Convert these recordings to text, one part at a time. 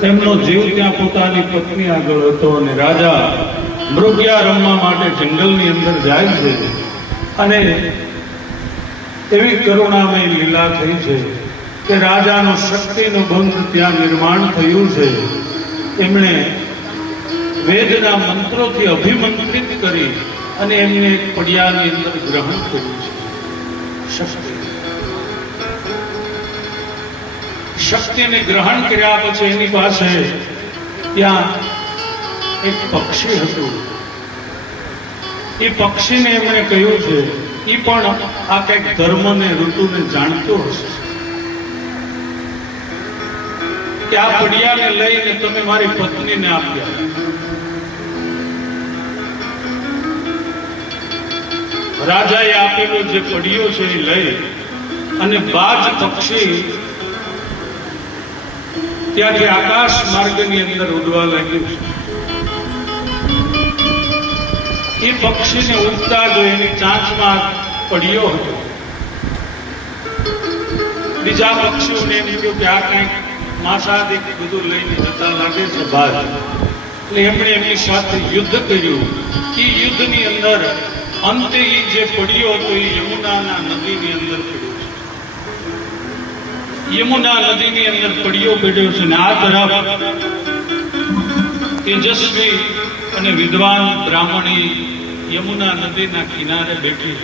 તેમનો જીવ ત્યાં પોતાની પત્ની આગળ હતો અને રાજા મૃગ્યા રમવા માટે જંગલની અંદર જાય છે. અને એવી કરુણામય લીલા થઈ છે કે રાજાનો શક્તિનો બંધ ત્યાં નિર્માણ થયું છે. એમણે વેદના મંત્રોથી અભિમંત્રિત કરી અને એમને એક પડિયાની અંદર ગ્રહણ કર્યું છે. શક્તિ. શક્તિને ગ્રહણ કર્યા પછી એની પાસે ત્યાં એક પક્ષી હતું. એ પક્ષીને એમણે કહ્યું છે એ પણ આ કંઈક ધર્મને, ઋતુને જાણતો હશે. કે આ પડિયાને લઈને તમે મારી પત્નીને આપ્યા. રાજાએ આપેલો જે પડિયો છે એ લઈ અને બાજ પક્ષી ત્યાંથી આકાશ માર્ગની અંદર ઉડવા લાગ્યું એ પક્ષીને ઉડતા જો ચાંચમાં પડ્યો હતો. બીજા પક્ષીઓને એમ કહ્યું કે આ કંઈક કે બધું લઈને જતા લાગે છે બહાર. એટલે એમણે એમની સાથે યુદ્ધ કર્યું. એ યુદ્ધની અંદર અંતે એ જે પડ્યો હતો એ યમુનાના નદીની અંદર પડ્યો. યમુના નદીની અંદર પડ્યો પડ્યો છે આ તરફ તેજસ્વી અને વિદ્વાન બ્રાહ્મણી યમુના નદીના કિનારે બેઠી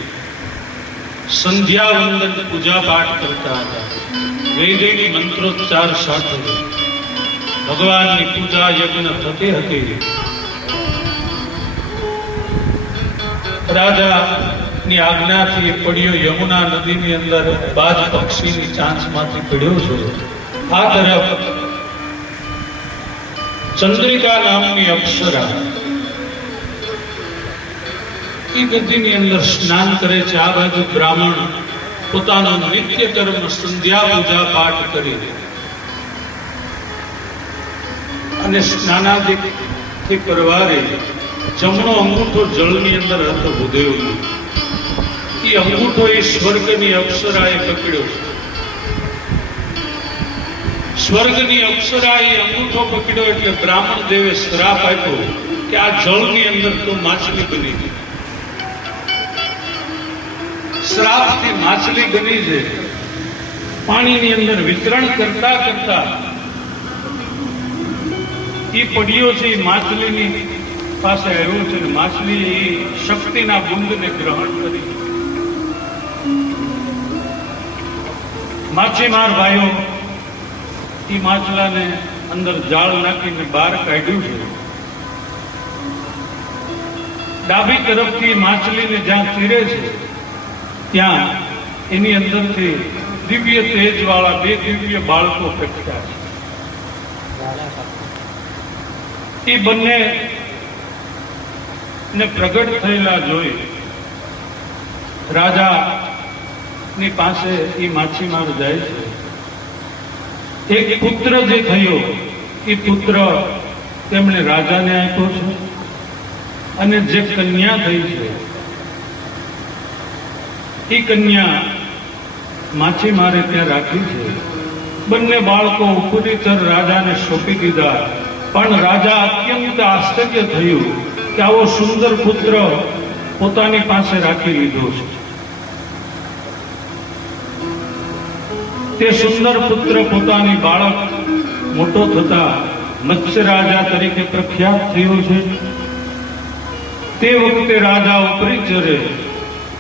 સંધ્યા વંદન પૂજા પાઠ કરતા હતા. વૈદિક મંત્રોચ્ચાર સાથે. ભગવાનની પૂજા યજ્ઞ થતી હતી. રાજાની આજ્ઞાથી પડ્યો યમુના નદીની અંદર બાજ પક્ષીની ચાંચમાંથી પડ્યો છું. આ તરફ ચંદ્રિકા નામની અપ્સરા એ નદીની અંદર સ્નાન કરે છે. આ બાજુ બ્રાહ્મણ પોતાનો નિત્ય કર્મ સંધ્યા પૂજા પાઠ કરી અને સ્નાનાદિકથી પરવારે જમણો અંગૂઠો જળની અંદર હતો ભૂદેવનો એ અંગૂઠો એ સ્વર્ગની અપ્સરાએ પકડ્યો. છે સ્વર્ગની અપ્સરા એ અંગૂઠો પકડ્યો એટલે બ્રાહ્મણ દેવે શ્રાપ આપ્યો કે આ જળની અંદર તો માછલી બની ગઈ. શ્રાપથી માછલી બની છે. પાણીની અંદર વિતરણ કરતા કરતા એ પડ્યો છે એ માછલીની પાસે આવ્યો છે માછલી એ શક્તિના બુંદને ગ્રહણ કરી. માછીમાર ભાઈઓ એ માછલાને અંદર જાળ નાખીને બહાર કાઢ્યું છે. ડાબી તરફથી માછલીને જ્યાં ચીરે છે, ત્યાં એની અંદરથી દિવ્ય તેજવાળા બે દિવ્ય બાળકો ફેંક્યા છે. એ બંને ને પ્રગટ થયેલા જોઈ રાજા ની પાસે એ માછીમાર જાય છે. એક પુત્ર જે થયો એ પુત્ર તેમણે રાજાને આપ્યો છે અને જે કન્યા થઈ છે એ કન્યા માછીમારે ત્યાં રાખી છે. બંને બાળકો ઉપરીચર રાજાને સોંપી દીધા. પણ રાજા અત્યંત આશ્ચર્ય થયું કે આવો સુંદર પુત્ર પોતાની પાસે રાખી લીધો છે. તે સુંદર પુત્ર પોતાની બાળક મોટો થતા મત્સ્ય રાજા તરીકે પ્રખ્યાત થયો છે. તે વખતે રાજા ઉપરીચરે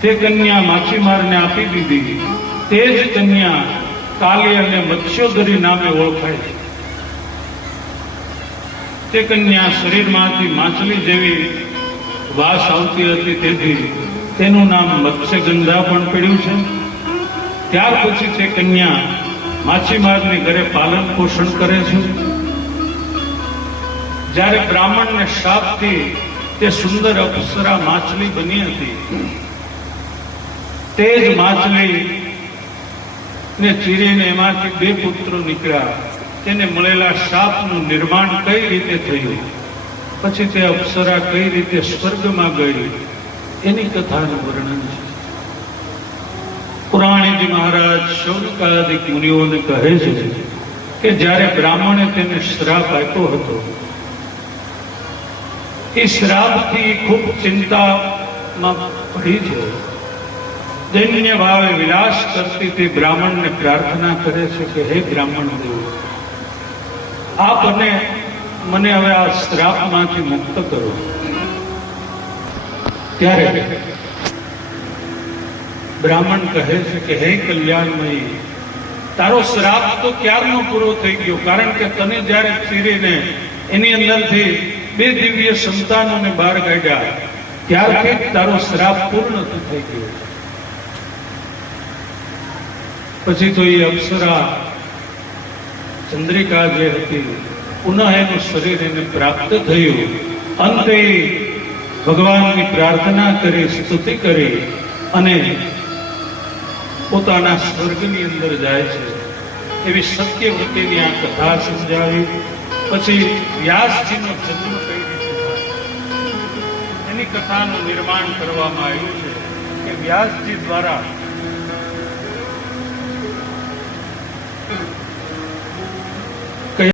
તે કન્યા માછીમારને આપી દીધી. તે જ કન્યા કાલી અને મત્સ્યોદરી નામે ઓળખાય છે. તે કન્યા શરીરમાંથી માછલી જેવી વાસ આવતી હતી તેથી તેનું નામ મત્સ્યગંધા પણ પડ્યું છે. ત્યાર પછી તે કન્યા માછીમારની ઘરે પાલન પોષણ કરે છે. જ્યારે બ્રાહ્મણને શાપથી તે સુંદર અપ્સરા માછલી બની હતી, તે જ માછલી ને ચીરીને એમાંથી બે પુત્રો નીકળ્યા. તેને મળેલા શાપનું નિર્માણ કઈ રીતે થયું? પછી તે અપ્સરા કઈ રીતે સ્વર્ગમાં ગઈ? એની કથાનું વર્ણન છે. પુરાણીજી મહારાજ શૌનકાદિક મુનિઓને કહે છે કે જ્યારે બ્રાહ્મણે તેને શ્રાપ આપ્યો હતો, એ શ્રાપથી ખૂબ ચિંતામાં પડી છે દૈન્ય ભાવે વિલાસ કરતી તે બ્રાહ્મણને પ્રાર્થના કરે છે કે હે બ્રાહ્મણ દેવ આપ અને મને હવે આ શ્રાપમાંથી મુક્ત કરો. ત્યારે બ્રાહ્મણ કહે છે કે, હે કલ્યાણમયી, તારો શ્રાપ તો ક્યારનો પૂરો થઈ ગયો? કારણ કે તને જ્યારે ચીરીને એની અંદરથી બે દિવ્ય સંતાનોને બહાર કાઢ્યા, ત્યારથી તારો શ્રાપ પૂર્ણ થઈ ગયો. પછી તો એ અપ્સરા ચંદ્રિકા જે હતી, પુનઃ એનું શરીર એને પ્રાપ્ત થયું. અંતે ભગવાનની પ્રાર્થના કરી, સ્તુતિ કરી અને પોતાના સ્વર્ગની અંદર જાય છે. એવી સત્યવતીની આ કથા સમજાવી, પછી વ્યાસજીનો જન્મ કઈ રીતે એની કથાનું નિર્માણ કરવામાં આવ્યું છે કે વ્યાસજી દ્વારા